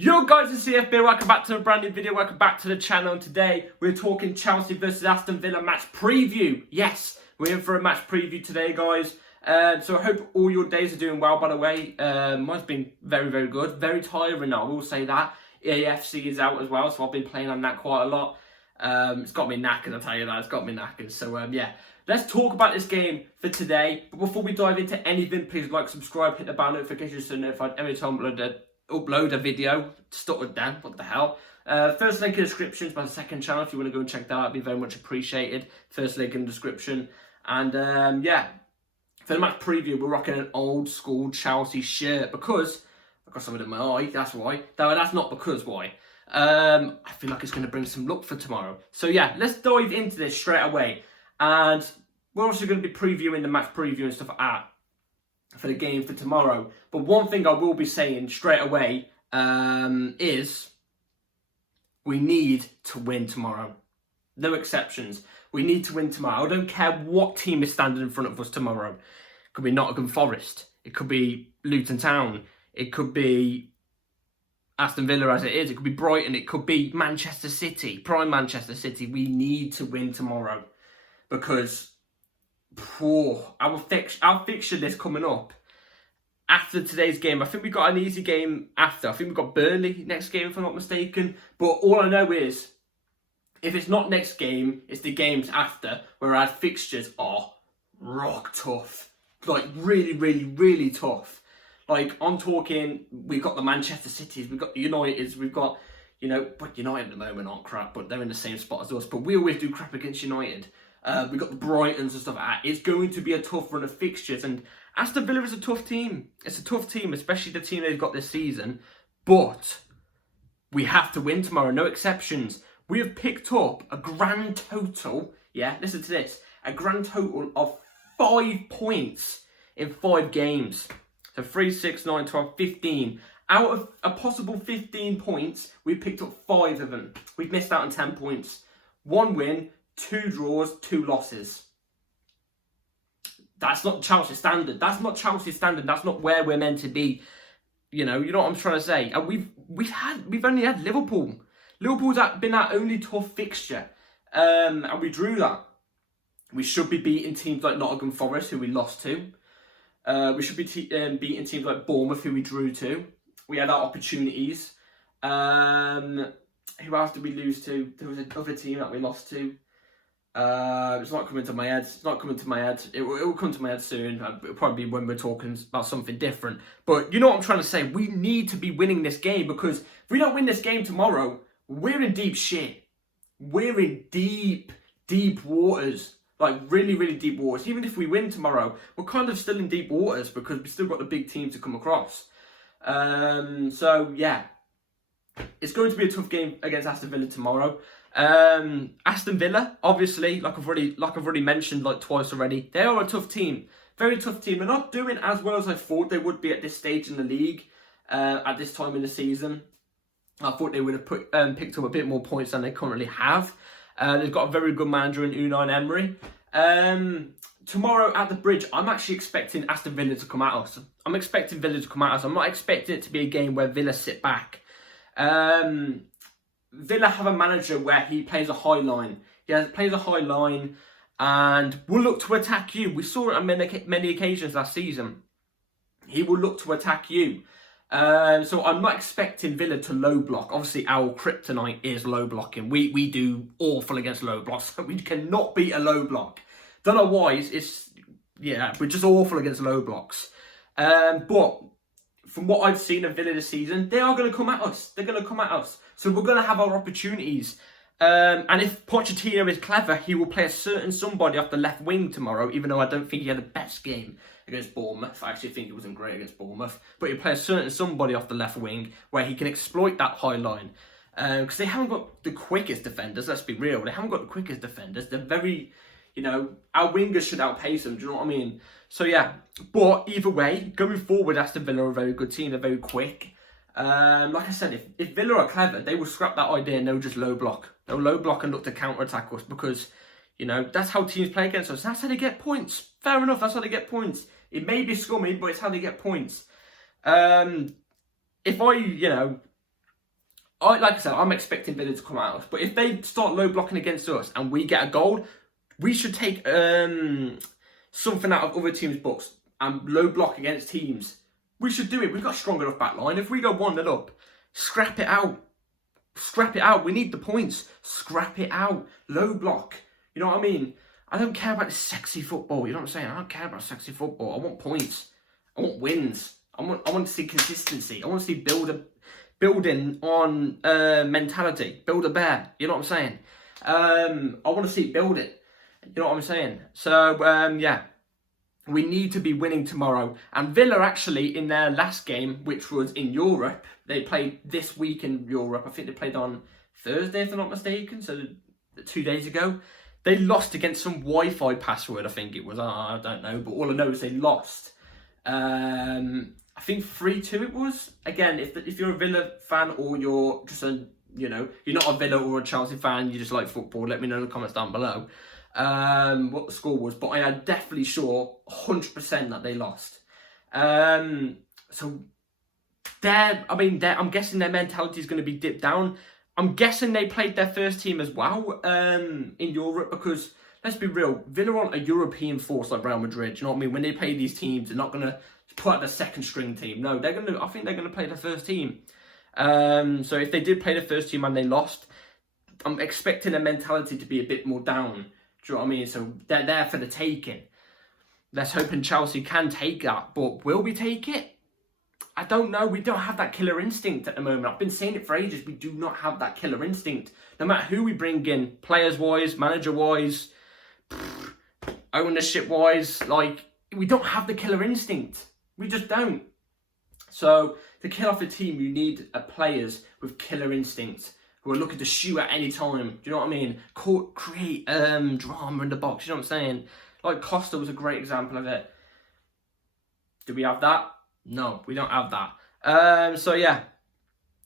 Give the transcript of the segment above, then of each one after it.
Yo guys, it's CFB, welcome back to a brand new video, welcome back to the channel, and today we're talking Chelsea versus Aston Villa match preview. Yes, we're in for a match preview today, guys. So I hope all your days are doing well, by the way. Mine's been very good, very tiring now, I will say that. AFC is out as well, so I've been playing on that quite a lot. It's got me knackered, I'll tell you that, it's got me knackered. So yeah, let's talk about this game for today. But before we dive into anything, please like, subscribe, hit the bell notification so you're notified every time I upload a video. Stuck with Dan, what the hell. First link in the description is my second channel if you want to go and check that out. It'd be very much appreciated. First link in the description. And yeah, for the match preview, we're rocking an old school Chelsea shirt because I've got something in my eye, that's why. No, that's not because why. I feel like it's going to bring some luck for tomorrow. So yeah, let's dive into this straight away. And we're also going to be previewing the match preview and stuff like that for the game for tomorrow. But one thing I will be saying straight away is we need to win tomorrow. No exceptions. We need to win tomorrow. I don't care what team is standing in front of us tomorrow. It could be Nottingham Forest. It could be Luton Town. It could be Aston Villa as it is. It could be Brighton. It could be Manchester City. Prime Manchester City. We need to win tomorrow because our fixture list coming up after today's game. I think we've got an easy game after. I think we've got Burnley next game, if I'm not mistaken. But all I know is, if it's not next game, it's the games after, where our fixtures are rock tough. Like, really tough. Like, I'm talking, we've got the Manchester Cities, we've got the Uniteds, we've got, but United at the moment aren't crap, but they're in the same spot as us. But we always do crap against United. We've got the Brightons and stuff like that. It's going to be a tough run of fixtures, and Aston Villa is a tough team. It's a tough team, especially the team they've got this season. But we have to win tomorrow, no exceptions. We have picked up a grand total, yeah, listen to this, a grand total of 5 points in 5 games. So 3, 6, 9, 12, 15. Out of a possible 15 points, we've picked up 5 of them. We've missed out on 10 points. 1 win, 2 draws, 2 losses. That's not Chelsea standard. That's not Chelsea standard. That's not where we're meant to be. You know what I'm trying to say. And we've only had Liverpool. Liverpool's been our only tough fixture, and we drew that. We should be beating teams like Nottingham Forest, who we lost to. We should be beating teams like Bournemouth, who we drew to. We had our opportunities. Who else did we lose to? There was another team that we lost to. It's not coming to my head. It's not coming to my head. It will come to my head soon. It'll probably be when we're talking about something different. But you know what I'm trying to say. We need to be winning this game, because if we don't win this game tomorrow, we're in deep shit. We're in deep waters. Like really deep waters. Even if we win tomorrow, we're kind of still in deep waters because we've still got the big team to come across. So yeah, it's going to be a tough game against Aston Villa tomorrow. Aston Villa, obviously, like I've already mentioned like twice already, they are a tough team, very tough team. They're not doing as well as I thought they would be at this stage in the league, at this time in the season. I thought they would have picked up a bit more points than they currently have. They've got a very good manager in Unai Emery. Tomorrow at the Bridge, I'm actually expecting Aston Villa to come at us. I'm not expecting it to be a game where Villa sit back. Villa have a manager where he plays a high line. He plays a high line and will look to attack you. We saw it on many occasions last season. He will look to attack you. So I'm not expecting Villa to low block. Obviously, our kryptonite is low blocking. We do awful against low blocks. We cannot beat a low block. Don't know why. We're just awful against low blocks. But from what I've seen of Villa this season, they are going to come at us. They're going to come at us. So we're going to have our opportunities. And if Pochettino is clever, he will play a certain somebody off the left wing tomorrow, even though I don't think he had the best game against Bournemouth. I actually think he wasn't great against Bournemouth. But he'll play a certain somebody off the left wing where he can exploit that high line. Because they haven't got the quickest defenders, let's be real. They haven't got the quickest defenders. They're very, our wingers should outpace them, do you know what I mean? So yeah, but either way, going forward, Aston Villa are a very good team. They're very quick. Like I said, if Villa are clever, they will scrap that idea and they'll just low block. They'll low block and look to counter-attack us because, that's how teams play against us. That's how they get points. Fair enough, that's how they get points. It may be scummy, but it's how they get points. If I, like I said, I'm expecting Villa to come at us. But if they start low blocking against us and we get a goal, we should take something out of other teams' books and low block against teams. We should do it. We've got a strong enough back line. If we go 1-0 up, scrap it out. Scrap it out. We need the points. Scrap it out. Low block. You know what I mean? I don't care about sexy football. You know what I'm saying? I don't care about sexy football. I want points. I want wins. I want to see consistency. I want to see building on mentality. Build a bear. You know what I'm saying? I want to see building. You know what I'm saying? So, yeah. We need to be winning tomorrow. And Villa actually, in their last game, which was in Europe, they played this week in Europe. I think they played on Thursday, if I'm not mistaken, so 2 days ago. They lost against some Wi-Fi password, I think it was. I don't know, but all I know is they lost. I think 3-2 it was. Again, if you're a Villa fan or you're just you're not a Villa or a Chelsea fan, you just like football, let me know in the comments down below what the score was. But I am definitely sure 100% that they lost. So I'm guessing their mentality is going to be dipped down. I'm guessing they played their first team as well in Europe, because let's be real, Villa aren't a European force like Real Madrid. You know what I mean? When they play these teams, they're not going to put out the second string team. No, I think they're going to play their first team. So if they did play the first team and they lost, I'm expecting their mentality to be a bit more down. Do you know what I mean? So they're there for the taking. Let's hope Chelsea can take that. But will we take it? I don't know. We don't have that killer instinct at the moment. I've been saying it for ages. We do not have that killer instinct. No matter who we bring in, players-wise, manager-wise, ownership-wise, we don't have the killer instinct. We just don't. So to kill off a team, you need players with killer instincts who are looking to shoot at any time. Do you know what I mean? Create drama in the box. You know what I'm saying? Like Costa was a great example of it. Do we have that? No, we don't have that. So yeah,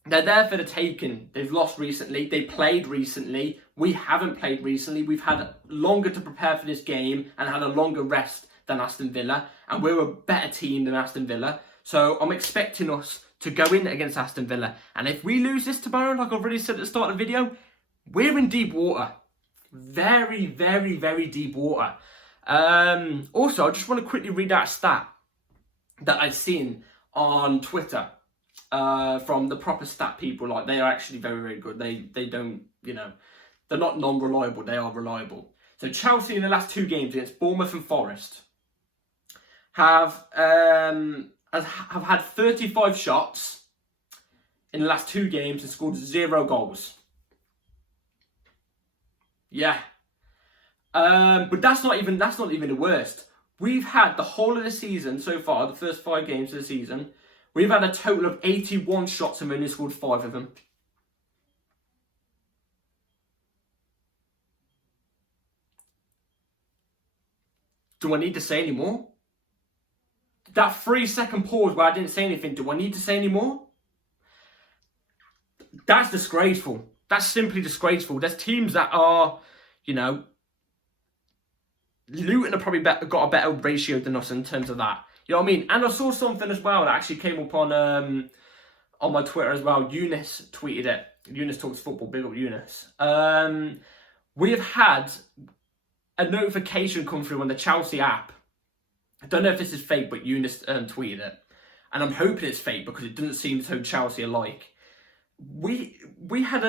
they're there for the taking. They've lost recently. They played recently. We haven't played recently. We've had longer to prepare for this game and had a longer rest than Aston Villa. And we're a better team than Aston Villa. So I'm expecting us to go in against Aston Villa. And if we lose this tomorrow, like I've already said at the start of the video, we're in deep water. Very, very, very deep water. Also, I just want to quickly read out a stat that I've seen on Twitter from the proper stat people. Like, they are actually very, very good. They don't, they're not non-reliable. They are reliable. So Chelsea in the last 2 games against Bournemouth and Forest have had 35 shots in the last 2 games and scored 0 goals. Yeah. But that's not even the worst. We've had the whole of the season so far, the first 5 games of the season, we've had a total of 81 shots and we only scored 5 of them. Do I need to say any more? That 3-second pause where I didn't say anything, do I need to say any more? That's disgraceful. That's simply disgraceful. There's teams that are, Luton have probably got a better ratio than us in terms of that. You know what I mean? And I saw something as well that actually came up on my Twitter as well. Eunice tweeted it. Eunice Talks Football. Big up Eunice. We have had a notification come through on the Chelsea app. I don't know if this is fake, but Eunice tweeted it. And I'm hoping it's fake because it doesn't seem so Chelsea-alike. We had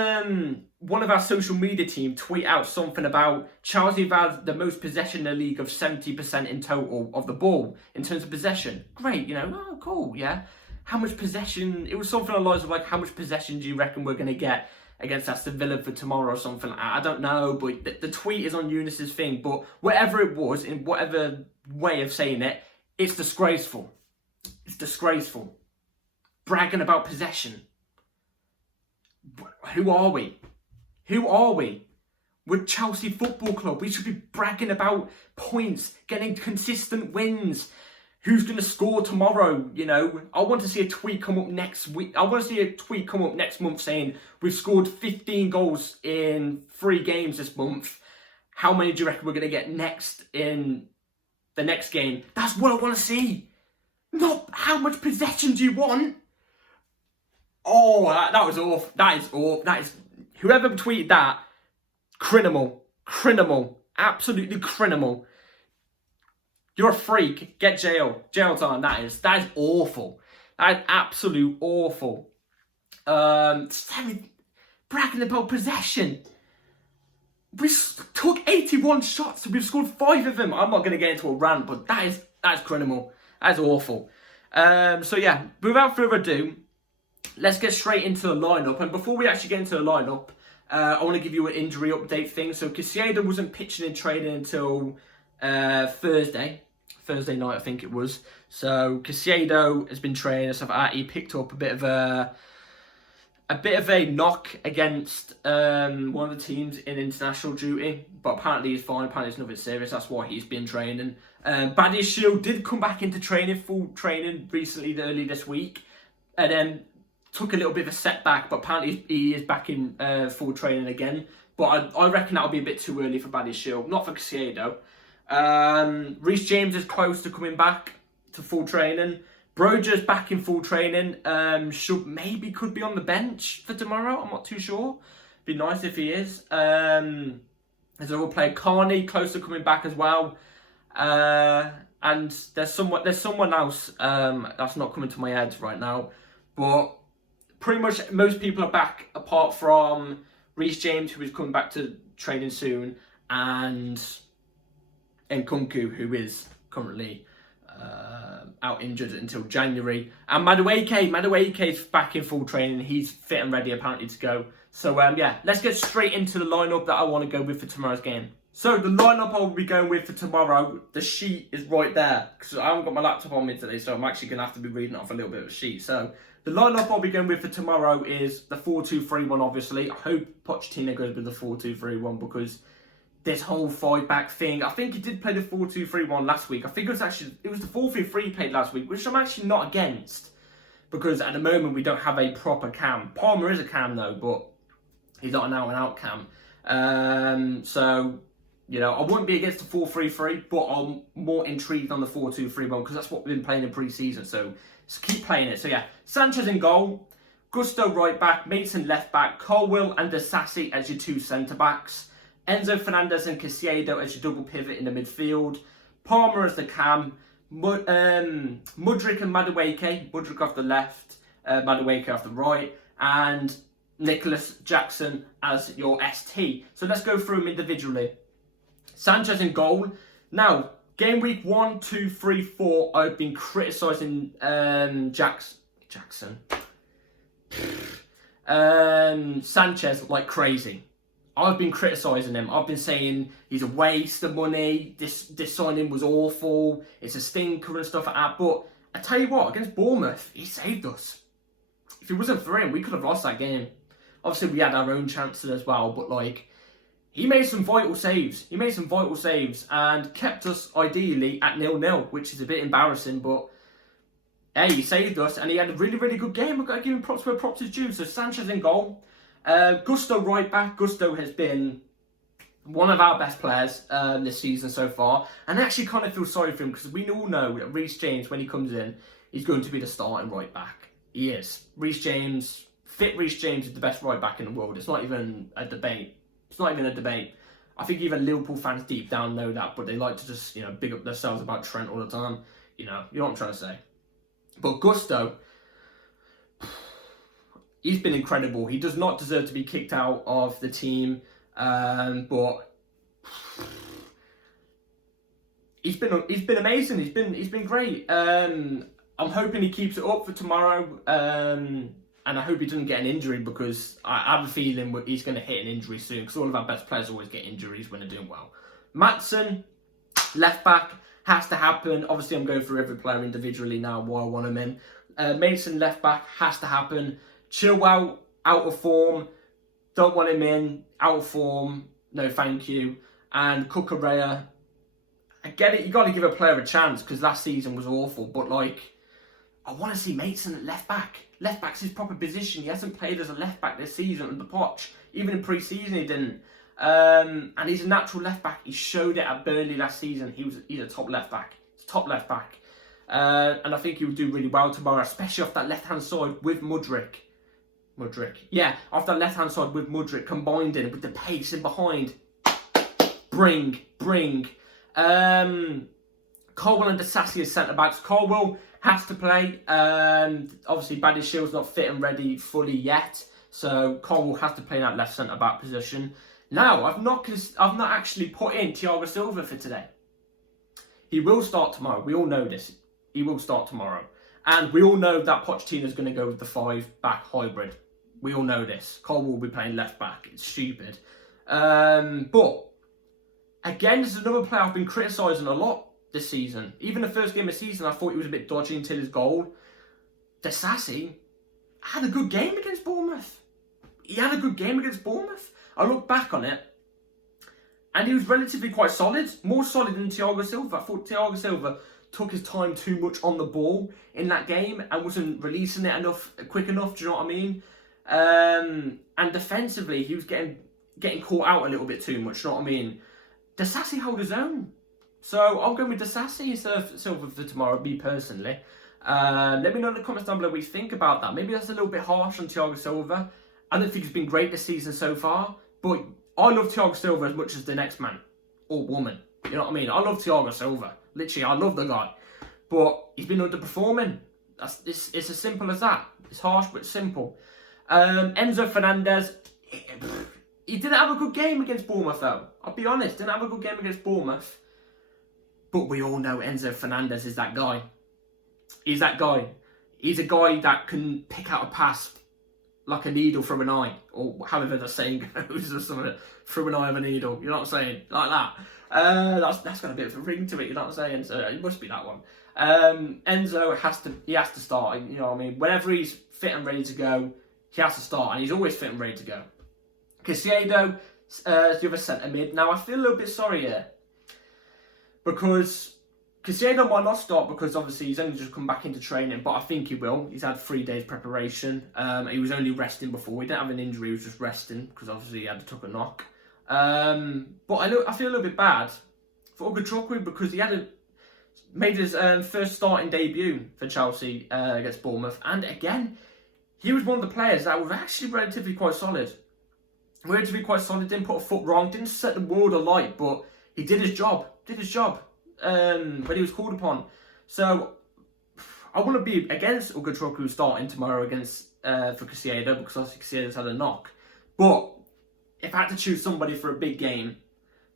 one of our social media team tweet out something about Chelsea have had the most possession in the league of 70% in total of the ball in terms of possession. Great, oh cool, yeah. How much possession? It was something along the lines of like, how much possession do you reckon we're going to get against Aston Villa for tomorrow or something like that? I don't know, but the tweet is on Eunice's thing. But whatever it was, in whatever way of saying it, it's disgraceful. It's disgraceful. Bragging about possession. Who are we? Who are we? We're Chelsea Football Club. We should be bragging about points, getting consistent wins. Who's going to score tomorrow? I want to see a tweet come up next week. I want to see a tweet come up next month saying we've scored 15 goals in 3 games this month. How many do you reckon we're going to get next in the next game? That's what I want to see. Not how much possession do you want? Oh, that was awful. That is awful. That is, whoever tweeted that, criminal, absolutely criminal. You're a freak. Get jail time. That is awful. That is absolute awful. Bragging about possession. We took 81 shots. We've scored 5 of them. I'm not going to get into a rant, but that is criminal. That is awful. So yeah, without further ado, let's get straight into the lineup. And before we actually get into the lineup, I want to give you an injury update thing. So Caicedo wasn't pitching in training until Thursday night, I think it was. So Caicedo has been training and stuff like that. He picked up a bit of a knock against one of the teams in international duty, but apparently he's fine. Apparently it's nothing serious. That's why he's been training. Badiashile did come back into training, full training recently, early this week, and then took a little bit of a setback. But apparently he is back in full training again. But I reckon that'll be a bit too early for Badiashile, not for Caicedo. Reece James is close to coming back to full training. Broja's back in full training. Could be on the bench for tomorrow. I'm not too sure. Be nice if he is. As a role player, Carney close to coming back as well. And there's someone else that's not coming to my head right now. But pretty much most people are back apart from Reece James, who is coming back to training soon, and Nkunku, who is currently out injured until January. And Madueke is back in full training. He's fit and ready apparently to go. So yeah, let's get straight into the lineup that I want to go with for tomorrow's game. So the lineup I will be going with for tomorrow, the sheet is right there, because I haven't got my laptop on me today, so I'm actually going to have to be reading off a little bit of a sheet. So the lineup I'll be going with for tomorrow is the 4-2-3-1, obviously. I hope Pochettino goes with the 4-2-3-1, because this whole 5-back thing, I think he did play the 4-2-3-1 last week. I think it was the 4-3-3 he played last week, which I'm actually not against, because at the moment we don't have a proper cam. Palmer is a cam though, but he's not an out-and-out cam. So, you know, I wouldn't be against the 4-3-3, but I'm more intrigued on the 4-2-3-1, because that's what we've been playing in pre-season. So keep playing it. So yeah, Sanchez in goal, Gusto right back, Mason left back, Colwill and Disasi as your 2 centre-backs, Enzo Fernandez and Caicedo as your double pivot in the midfield, Palmer as the cam, Mudryk and Madueke, Mudryk off the left, Madueke off the right, and Nicholas Jackson as your ST. So let's go through them individually. Sanchez in goal. Now, game week 1, 2, 3, 4, I've been criticising Sanchez like crazy. I've been criticising him. I've been saying he's a waste of money. This signing was awful. It's a stinker and stuff like that. But I tell you what, against Bournemouth, he saved us. If it wasn't for him, we could have lost that game. Obviously, we had our own chances as well. But like, he made some vital saves. And kept us ideally at 0-0, which is a bit embarrassing. But hey, he saved us, and he had a really, really good game. I've got to give him props where props is due. So Sanchez in goal. Gusto right back. Gusto has been one of our best players this season so far, and I actually kind of feel sorry for him, because we all know that Reece James, when he comes in, he's going to be the starting right back. He is. Reece James is the best right back in the world. It's not even a debate. I think even Liverpool fans deep down know that, but they like to just, big up themselves about Trent all the time. You know what I'm trying to say. But Gusto, he's been incredible. He does not deserve to be kicked out of the team, but he's been amazing. He's been great. I'm hoping he keeps it up for tomorrow, and I hope he doesn't get an injury, because I have a feeling he's going to hit an injury soon, because all of our best players always get injuries when they're doing well. Maatsen, left back, has to happen. Obviously, I'm going through every player individually now why I want him in. Mason left back, has to happen. Chilwell, out of form, don't want him in, out of form, no thank you. And Cucurella, I get it, you got to give a player a chance, because last season was awful, but like, I want to see Mason at left back. Left back's his proper position. He hasn't played as a left back this season under Poch. Even in pre-season he didn't. And he's a natural left back. He showed it at Burnley last season. He's a top left back. And I think he would do really well tomorrow, especially off that left hand side with Mudryk. Mudryk. Yeah, off that left-hand side with Mudryk combined in with the pace in behind. Bring. Colwell and Disasi as centre-backs. Colwell has to play. Obviously, Baddy Shield's not fit and ready fully yet. So Colwell has to play in that left centre-back position. Now, I've not actually put in Thiago Silva for today. He will start tomorrow. We all know this. He will start tomorrow. And we all know that Pochettino's going to go with the 5-back hybrid. We all know this. Colwell will be playing left-back. It's stupid. But, again, this is another player I've been criticising a lot this season. Even the first game of the season, I thought he was a bit dodgy until his goal. Disasi had a good game against Bournemouth. I look back on it, and he was relatively quite solid. More solid than Thiago Silva. I thought Thiago Silva took his time too much on the ball in that game and wasn't releasing it quick enough. Do you know what I mean? And defensively, he was getting caught out a little bit too much. Do you know what I mean? Disasi held his own. So I'll go with Disasi instead of Silva for tomorrow, me personally. Let me know in the comments down below what you think about that. Maybe that's a little bit harsh on Thiago Silva. I don't think he's been great this season so far. But I love Thiago Silva as much as the next man or woman. You know what I mean? I love Thiago Silva. Literally, I love the guy. But he's been underperforming. It's as simple as that. It's harsh, but it's simple. Enzo Fernandez, he didn't have a good game against Bournemouth, though. I'll be honest, didn't have a good game against Bournemouth. But we all know Enzo Fernandez is that guy. He's that guy. He's a guy that can pick out a pass like a needle from an eye, or however the saying goes, or something, through an eye of a needle. You know what I'm saying? Like that. That's got a bit of a ring to it. You know what I'm saying? So it must be that one. Enzo has to start. You know what I mean? Whenever he's fit and ready to go, he has to start, and he's always fit and ready to go. Caicedo, the other centre mid. Now I feel a little bit sorry here because Caicedo might not start because obviously he's only just come back into training, but I think he will. He's had 3 days preparation. He was only resting before. He didn't have an injury. He was just resting because obviously he had to knock. But I feel a little bit bad for Ugochukwu because he made his first starting debut for Chelsea against Bournemouth, and again he was one of the players that was actually relatively quite solid. Didn't put a foot wrong, didn't set the world alight, but he did his job. When he was called upon. So I want to be against Ugochukwu starting tomorrow against for Caicedo because obviously Caicedo's had a knock. But if I had to choose somebody for a big game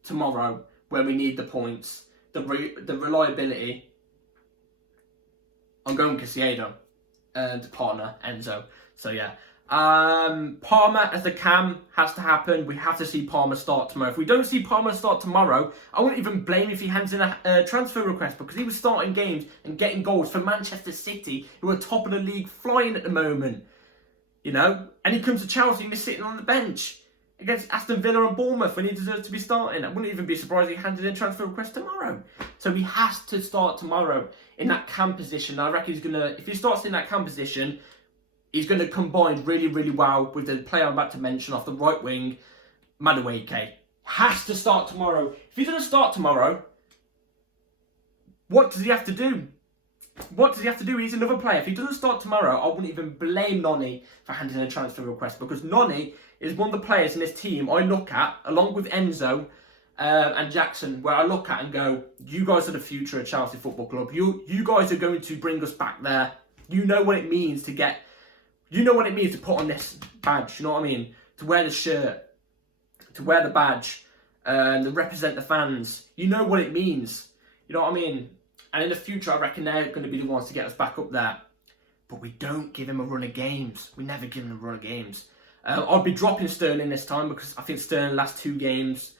tomorrow where we need the points, the reliability, I'm going Caicedo to partner Enzo. So yeah. Palmer as a cam has to happen. We have to see Palmer start tomorrow. If we don't see Palmer start tomorrow, I wouldn't even blame if he hands in a transfer request because he was starting games and getting goals for Manchester City, who are top of the league, flying at the moment. You know, and he comes to Chelsea and he's sitting on the bench against Aston Villa and Bournemouth when he deserves to be starting. I wouldn't even be surprised if he handed in a transfer request tomorrow. So he has to start tomorrow in that cam position. I reckon if he starts in that cam position, he's going to combine really, really well with the player I'm about to mention off the right wing, Madueke. Has to start tomorrow. If he doesn't start tomorrow, what does he have to do? He's another player. If he doesn't start tomorrow, I wouldn't even blame Noni for handing in a transfer request because Noni is one of the players in this team I look at, along with Enzo and Jackson, where I look at and go, you guys are the future of Chelsea Football Club. You guys are going to bring us back there. You know what it means to get... You know what it means to put on this badge, you know what I mean? To wear the shirt, to wear the badge, to represent the fans. You know what it means, you know what I mean? And in the future, I reckon they're going to be the ones to get us back up there. But we don't give him a run of games. We never give him a run of games. I'll be dropping Sterling this time because I think Sterling last 2 games.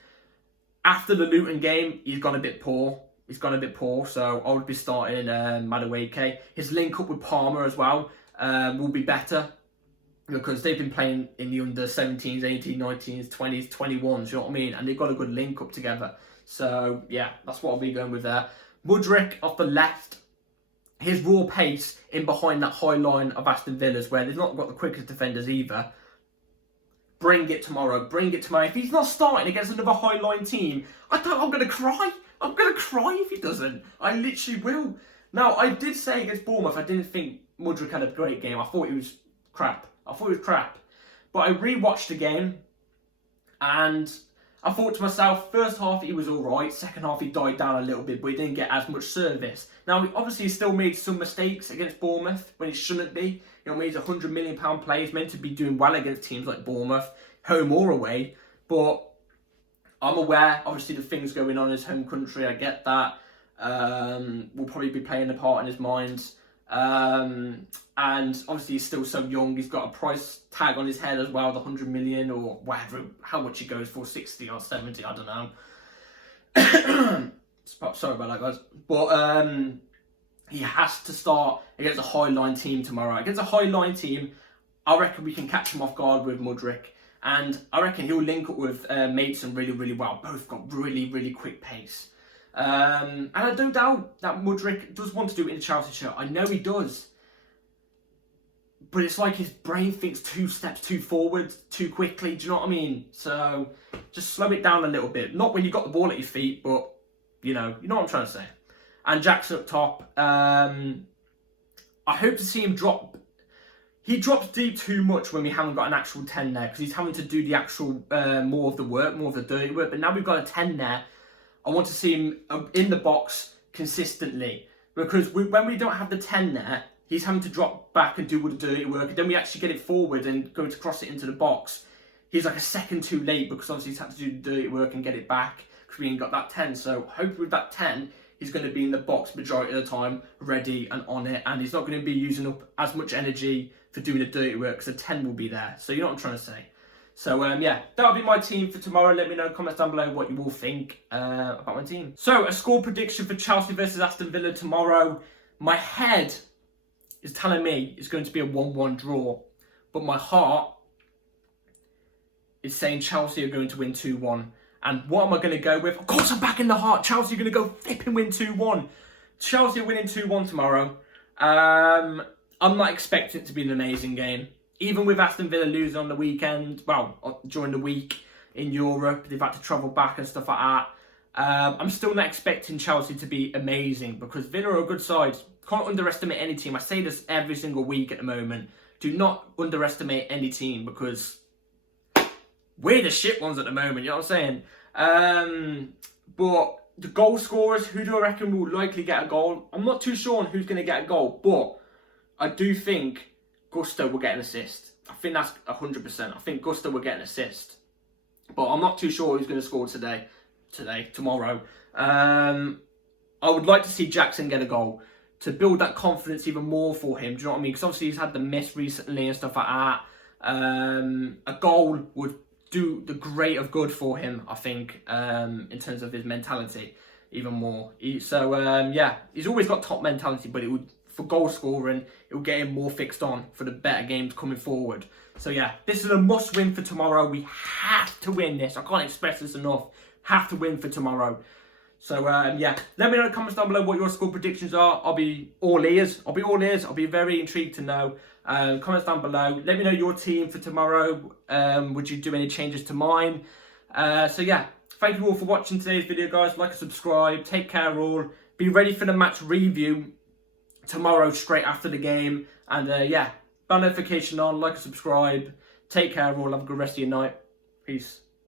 After the Luton game, he's gone a bit poor. So I would be starting Madueke. His link up with Palmer as well will be better because they've been playing in the under 17s, 18s, 19s, 20s, 21s, you know what I mean? And they've got a good link up together. So yeah, that's what I'll be going with there. Mudryk off the left. His raw pace in behind that high line of Aston Villa's where they've not got the quickest defenders either. Bring it tomorrow. If he's not starting against another high line team, I'm going to cry. I'm going to cry if he doesn't. I literally will. Now, I did say against Bournemouth, I didn't think Mudryk had a great game. I thought he was crap. I thought it was crap. But I rewatched the game, and I thought to myself, first half he was alright, second half he died down a little bit, but he didn't get as much service. Now, obviously he still made some mistakes against Bournemouth when he shouldn't be. You know, he's a £100 million player, he's meant to be doing well against teams like Bournemouth, home or away. But I'm aware, obviously, the things going on in his home country, I get that. Will probably be playing a part in his mind. And obviously he's still so young, he's got a price tag on his head as well, the 100 million or whatever, how much he goes for, 60 or 70, I don't know. Sorry about that, guys. But he has to start against a high-line team tomorrow. Against a high-line team, I reckon we can catch him off guard with Mudryk. And I reckon he'll link up with Mason really, really well. Both got really, really quick pace. And I don't doubt that Mudryk does want to do it in a Chelsea shirt. I know he does. But it's like his brain thinks 2 steps too forward too quickly. Do you know what I mean? So just slow it down a little bit. Not when you've got the ball at your feet, but you know what I'm trying to say. And Jackson up top. I hope to see him drop. He drops deep too much when we haven't got an actual 10 there, because he's having to do the actual more of the work, more of the dirty work. But now we've got a 10 there. I want to see him in the box consistently, because when we don't have the 10 there, he's having to drop back and do all the dirty work, and then we actually get it forward and go to cross it into the box. He's like a second too late, because obviously he's had to do the dirty work and get it back, because we ain't got that 10. So hopefully with that 10, he's going to be in the box majority of the time, ready and on it, and he's not going to be using up as much energy for doing the dirty work, because the 10 will be there. So you know what I'm trying to say. So, yeah, that'll be my team for tomorrow. Let me know in the comments down below what you all think about my team. So, a score prediction for Chelsea versus Aston Villa tomorrow. My head is telling me it's going to be a 1-1 draw. But my heart is saying Chelsea are going to win 2-1. And what am I going to go with? Of course, I'm back in the heart. Chelsea are going to go flipping win 2-1. Chelsea are winning 2-1 tomorrow. I'm not expecting it to be an amazing game. Even with Aston Villa losing on the weekend, well, during the week in Europe, they've had to travel back and stuff like that. I'm still not expecting Chelsea to be amazing, because Villa are a good side. Can't underestimate any team. I say this every single week at the moment. Do not underestimate any team, because we're the shit ones at the moment, you know what I'm saying? But the goal scorers, who do I reckon will likely get a goal? I'm not too sure on who's going to get a goal, but I do think Gusto will get an assist. I think that's 100%. I think Gusto will get an assist. But I'm not too sure who's going to score tomorrow. I would like to see Jackson get a goal to build that confidence even more for him. Do you know what I mean? Because obviously he's had the miss recently and stuff like that. A goal would do the great of good for him, I think, in terms of his mentality even more. Yeah, he's always got top mentality, but it would, for goal scoring, it will get him more fixed on for the better games coming forward. So yeah, this is a must win for tomorrow. We have to win this. I can't express this enough. Have to win for tomorrow. So yeah, let me know in the comments down below what your score predictions are. I'll be all ears. I'll be very intrigued to know. Comments down below. Let me know your team for tomorrow. Would you do any changes to mine? So yeah, thank you all for watching today's video, guys. Like and subscribe. Take care all. Be ready for the match review tomorrow straight after the game. And yeah, bell notification on, like and subscribe. Take care all. Have a good rest of your night. Peace.